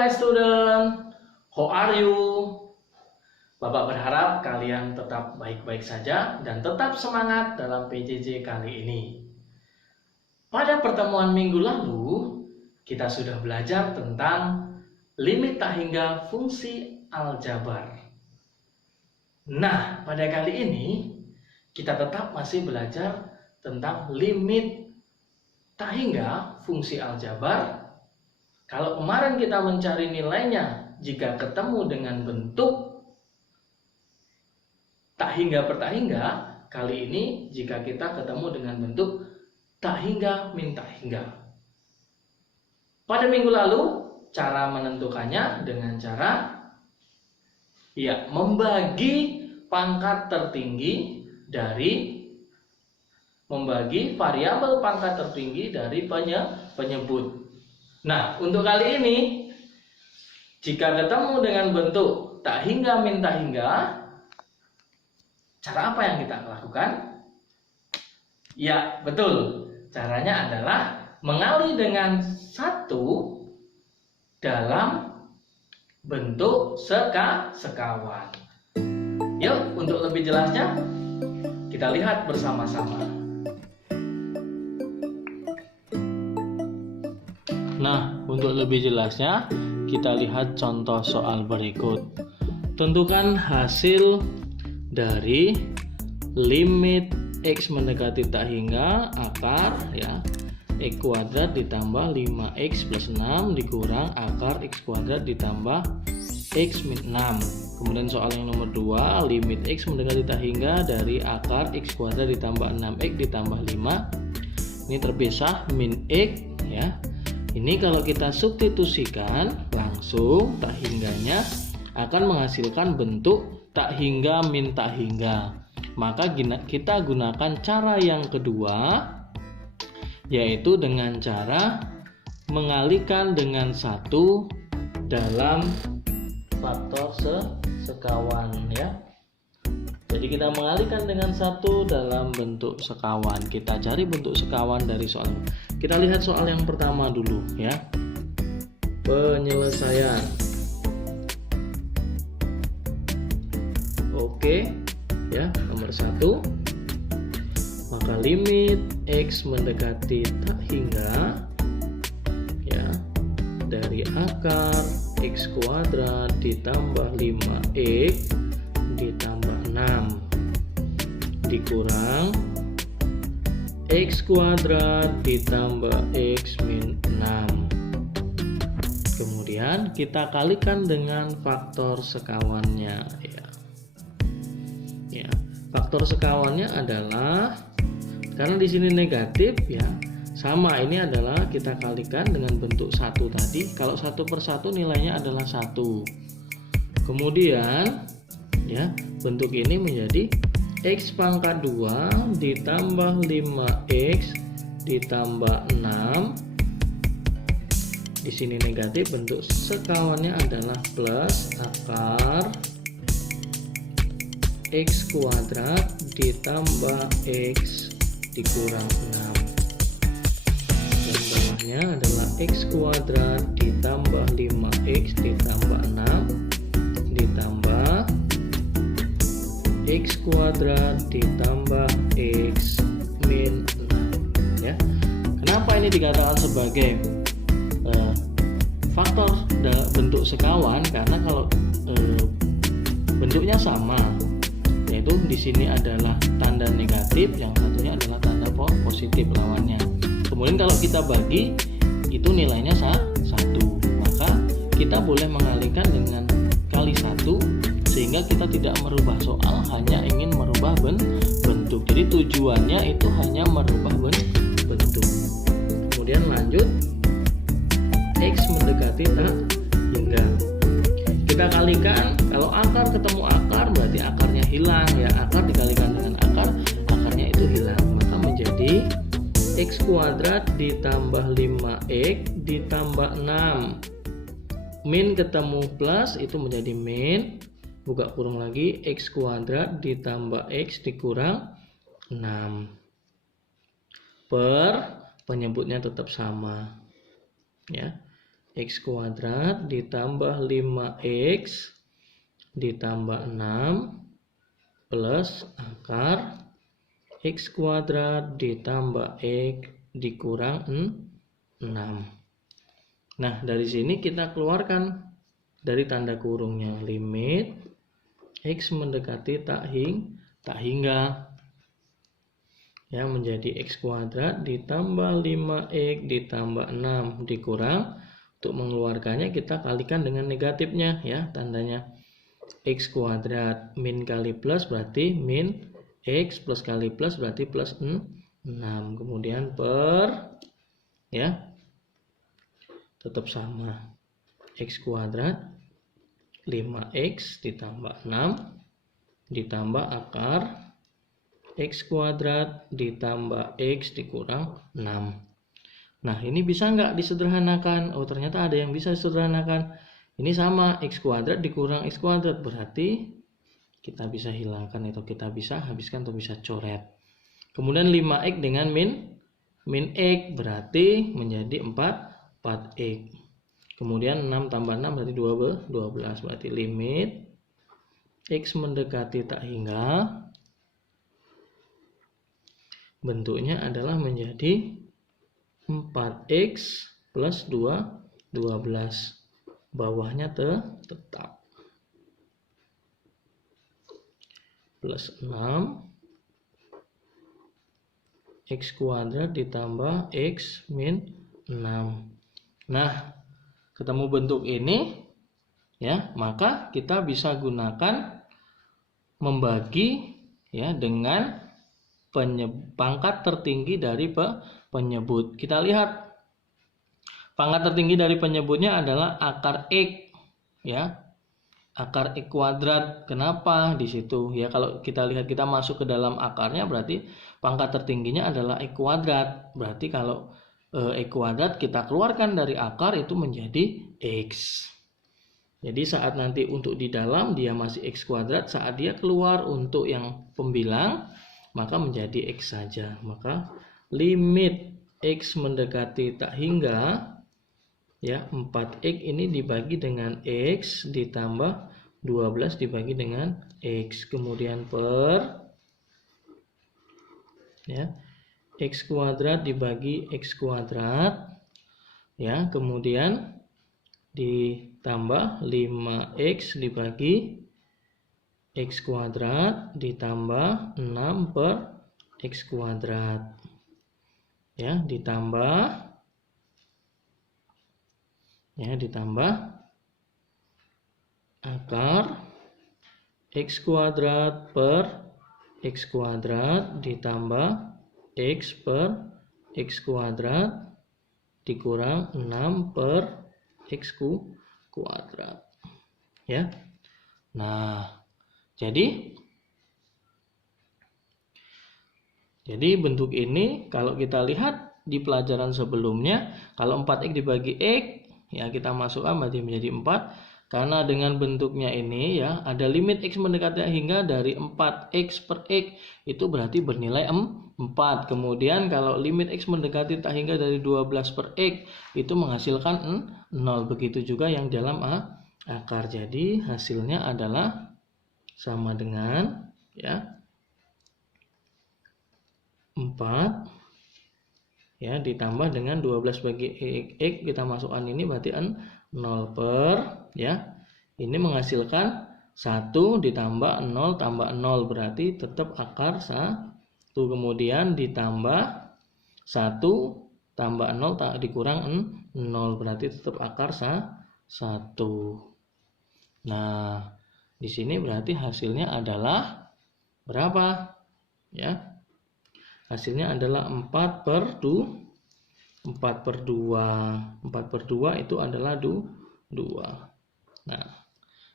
my student, how are you? Bapak berharap kalian tetap baik-baik saja dan tetap semangat dalam PJJ kali ini. Pada pertemuan minggu lalu, kita sudah belajar tentang limit tak hingga fungsi aljabar. Nah, pada kali ini kita tetap masih belajar tentang limit tak hingga fungsi aljabar. Kalau kemarin kita mencari nilainya jika ketemu dengan bentuk tak hingga per tak hingga, kali ini jika kita ketemu dengan bentuk tak hingga min tak hingga. Pada minggu lalu, cara menentukannya dengan cara membagi pangkat tertinggi dari membagi variabel pangkat tertinggi dari penyebut. Nah, untuk kali ini jika ketemu dengan bentuk tak hingga min tak hingga, cara apa yang kita lakukan? Ya, betul. Caranya adalah mengali dengan satu dalam bentuk sekawan. Yuk, untuk lebih jelasnya kita lihat bersama-sama. Nah, untuk lebih jelasnya kita lihat contoh soal berikut. Tentukan hasil dari limit x mendekati tak hingga akar x kuadrat ditambah 5x plus 6 dikurang akar x kuadrat ditambah x min 6. Kemudian soal yang nomor 2, limit x mendekati tak hingga dari akar x kuadrat ditambah 6x ditambah 5. Ini terpisah min x ya. Ini kalau kita substitusikan langsung tak hingganya akan menghasilkan bentuk tak hingga min tak hingga. Maka kita gunakan cara yang kedua, yaitu dengan cara mengalihkan dengan satu dalam faktor sekawan ya. Jadi kita mengalihkan dengan satu dalam bentuk sekawan. Kita cari bentuk sekawan dari soal. Kita lihat soal yang pertama dulu ya. Penyelesaian. Oke ya, nomor 1, maka limit x mendekati tak hingga ya dari akar x kuadrat ditambah 5x ditambah 6 dikurang x kuadrat ditambah x min 6. Kemudian kita kalikan dengan faktor sekawannya ya. Faktor sekawannya adalah karena di sini negatif ya, sama ini adalah kita kalikan dengan bentuk 1 tadi. Kalau 1 per 1 nilainya adalah 1. Kemudian ya, bentuk ini menjadi x pangkat 2 ditambah 5x ditambah 6. Di sini negatif, bentuk sekawannya adalah plus akar x kuadrat ditambah x dikurang 6. Dan bawahnya adalah x kuadrat ditambah 5x ditambah 6 ditambah x kuadrat ditambah x min 6 ya. Kenapa ini dikatakan sebagai faktor bentuk sekawan? Karena kalau bentuknya sama, yaitu di sini adalah tanda negatif, yang satunya adalah tanda positif lawannya. Kemudian kalau kita bagi itu nilainya 1, maka kita boleh mengalihkan dengan kali 1 sehingga kita tidak merubah soal, hanya ingin merubah bentuk. Jadi tujuannya itu hanya merubah bentuk. Kemudian lanjut, x mendekati tak hingga. Kita kalikan, kalau akar ketemu akar berarti akarnya hilang ya. Akar dikalikan dengan akar, akarnya itu hilang. Maka menjadi x kuadrat ditambah 5x ditambah 6. Min ketemu plus itu menjadi min, buka kurung lagi, x kuadrat ditambah x dikurang 6. Per penyebutnya tetap sama ya. X kuadrat ditambah 5X ditambah 6 plus akar X kuadrat ditambah X dikurang 6. Nah, dari sini kita keluarkan dari tanda kurungnya limit X mendekati tak hingga ya menjadi X kuadrat ditambah 5X ditambah 6 dikurang, untuk mengeluarkannya kita kalikan dengan negatifnya ya, tandanya X kuadrat min kali plus berarti min X plus kali plus berarti plus 6, kemudian per ya tetap sama X kuadrat 5X ditambah 6 ditambah akar X kuadrat ditambah X dikurang 6. Nah, ini bisa nggak disederhanakan? Oh, ternyata ada yang bisa disederhanakan. Ini sama, X kuadrat dikurang X kuadrat, berarti kita bisa hilangkan itu, kita bisa habiskan atau bisa coret. Kemudian 5X dengan min X berarti menjadi 4X. Kemudian 6 tambah 6 berarti 12, berarti limit X mendekati tak hingga bentuknya adalah menjadi 4X plus 12. Bawahnya tetap. Plus 6 X kuadrat ditambah X min 6. Nah, ketemu bentuk ini ya, maka kita bisa gunakan membagi ya dengan pangkat tertinggi dari penyebut. Kita lihat pangkat tertinggi dari penyebutnya adalah akar X ya. Akar X kuadrat. Kenapa di situ? Ya, kalau kita lihat kita masuk ke dalam akarnya berarti pangkat tertingginya adalah X kuadrat. Berarti kalau X kuadrat kita keluarkan dari akar itu menjadi X. Jadi saat nanti untuk di dalam dia masih X kuadrat, saat dia keluar untuk yang pembilang maka menjadi X saja. Maka limit X mendekati tak hingga ya 4X ini dibagi dengan X ditambah 12 dibagi dengan X, kemudian per ya X kuadrat dibagi X kuadrat ya, kemudian ditambah 5X dibagi X kuadrat ditambah 6 per X kuadrat ya, ditambah akar X kuadrat per X kuadrat ditambah X per X kuadrat dikurang 6 per X kuadrat ya. Nah, jadi bentuk ini kalau kita lihat di pelajaran sebelumnya, kalau 4X dibagi X ya kita masukkan berarti menjadi 4. Karena dengan bentuknya ini ya ada limit X mendekati hingga dari 4X per X itu berarti bernilai 4. Kemudian kalau limit X mendekati tak hingga dari 12 per X itu menghasilkan 0. Begitu juga yang dalam akar. Jadi hasilnya adalah sama dengan ya 4 ya ditambah dengan 12 bagi X kita masukkan ini berarti 0 per ya ini menghasilkan 1 ditambah 0 tambah 0 berarti tetap akar 1, kemudian ditambah 1 tambah 0 dikurang 0 berarti tetap akar 1. Nah, di sini berarti hasilnya adalah berapa ya? Hasilnya adalah 4 per 2. 4 per 2 itu adalah 2. Nah,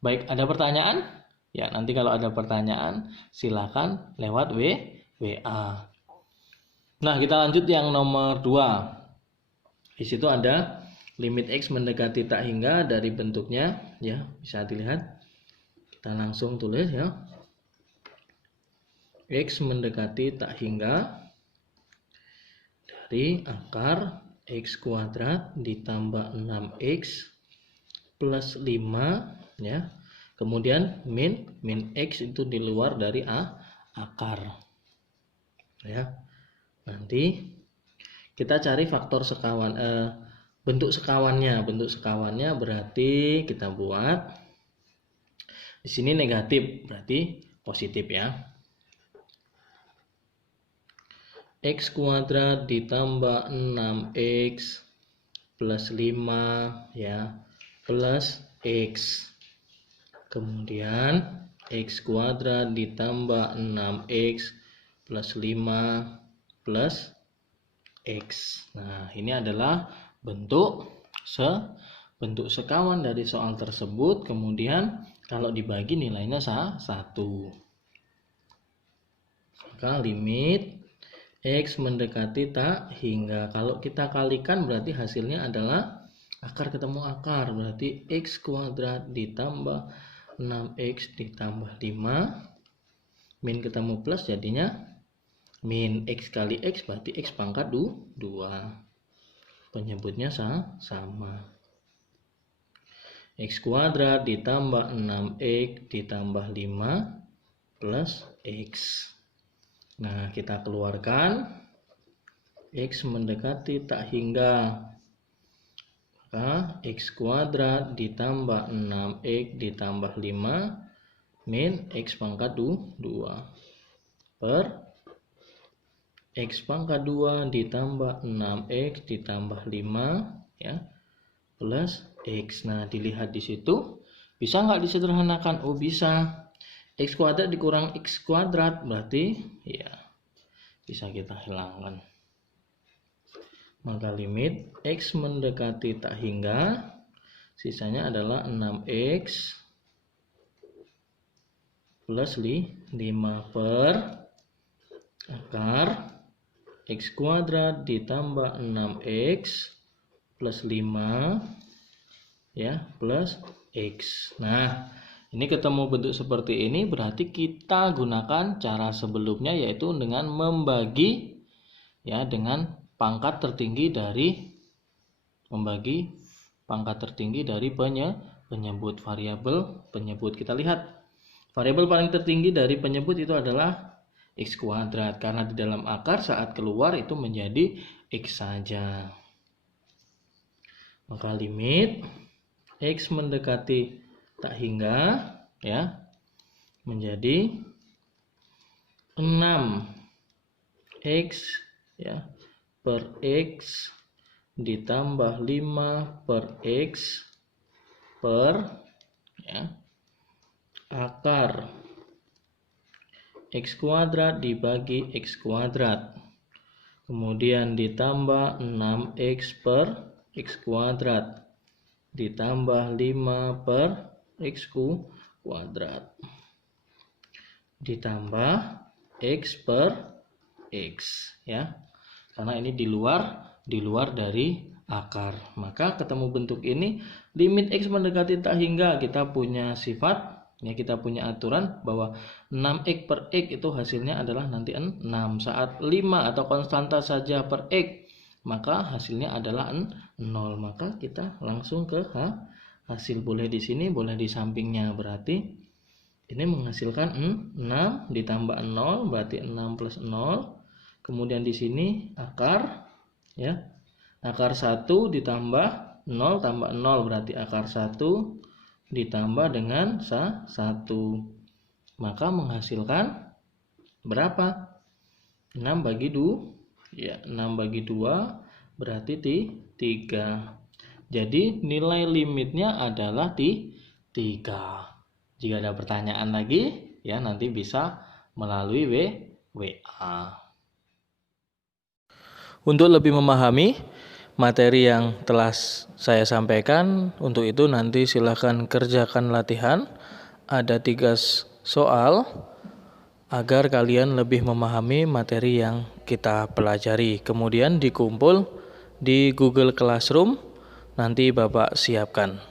baik, ada pertanyaan? Ya, nanti kalau ada pertanyaan silakan lewat WA. Nah, kita lanjut yang nomor 2. Di situ ada limit X mendekati tak hingga dari bentuknya ya, bisa dilihat. Kita langsung tulis ya. X mendekati tak hingga dari akar X kuadrat ditambah 6X plus 5 ya. Kemudian min X itu di luar dari akar. Ya. Nanti kita cari faktor sekawan bentuk sekawannya. Bentuk sekawannya berarti kita buat di sini negatif, berarti positif ya. X kuadrat ditambah 6X plus 5 ya, plus X. Kemudian X kuadrat ditambah 6X plus 5 plus X. Nah, ini adalah bentuk sekawan dari soal tersebut. Kemudian kalau dibagi nilainya 1. Maka limit X mendekati tak hingga. Kalau kita kalikan berarti hasilnya adalah akar ketemu akar. Berarti X kuadrat ditambah 6X ditambah 5. Min ketemu plus jadinya min X kali X berarti X pangkat 2. Penyebutnya sama. X kuadrat ditambah 6X ditambah 5 plus X. Nah, kita keluarkan X mendekati tak hingga. Maka X kuadrat ditambah 6X ditambah 5 min X pangkat 2 per X pangkat 2 ditambah 6X ditambah 5 ya, plus X. Nah, dilihat di situ bisa nggak disederhanakan? Oh, bisa. X kuadrat dikurang X kuadrat berarti ya bisa kita hilangkan. Maka limit X mendekati tak hingga, sisanya adalah 6X plus 5 per akar X kuadrat ditambah 6X plus 5 ya, plus X. Nah, ini ketemu bentuk seperti ini, berarti kita gunakan cara sebelumnya, yaitu dengan membagi ya, dengan pangkat tertinggi dari penyebut variabel penyebut. Kita lihat variabel paling tertinggi dari penyebut itu adalah X kuadrat, karena di dalam akar saat keluar itu menjadi X saja. Maka limit X mendekati tak hingga ya menjadi 6X ya per X ditambah 5 per X per ya akar X kuadrat dibagi X kuadrat, kemudian ditambah 6X per X kuadrat ditambah 5 per X kuadrat ditambah X per X ya, karena ini di luar dari akar. Maka ketemu bentuk ini, limit X mendekati tak hingga, kita punya sifat ya, kita punya aturan bahwa 6X per X itu hasilnya adalah nanti 6. Saat 5 atau konstanta saja per X, maka hasilnya adalah 0. Maka kita langsung ke hasil, boleh di sini, boleh di sampingnya. Berarti ini menghasilkan 6 ditambah 0 berarti 6 plus 0. Kemudian di sini akar ya. Akar 1 ditambah 0 tambah 0 berarti akar 1 ditambah dengan 1. Maka menghasilkan berapa? 6 bagi 2. Ya, 6 bagi 2 berarti 3. Jadi nilai limitnya adalah 3. Jika ada pertanyaan lagi ya, nanti bisa melalui WA. Untuk lebih memahami materi yang telah saya sampaikan, untuk itu nanti silakan kerjakan latihan. Ada 3 soal agar kalian lebih memahami materi yang kita pelajari. Kemudian dikumpul di Google Classroom, nanti Bapak siapkan.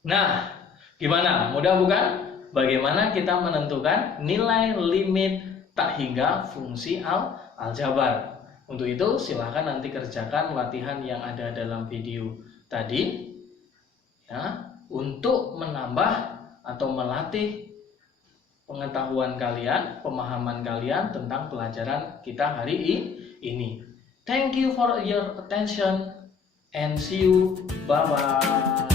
Nah, gimana? Mudah bukan? Bagaimana kita menentukan nilai limit tak hingga fungsi aljabar? Untuk itu silahkan nanti kerjakan latihan yang ada dalam video tadi ya, untuk menambah atau melatih pengetahuan kalian, pemahaman kalian tentang pelajaran kita hari ini. Thank you for your attention and see you. Bye bye.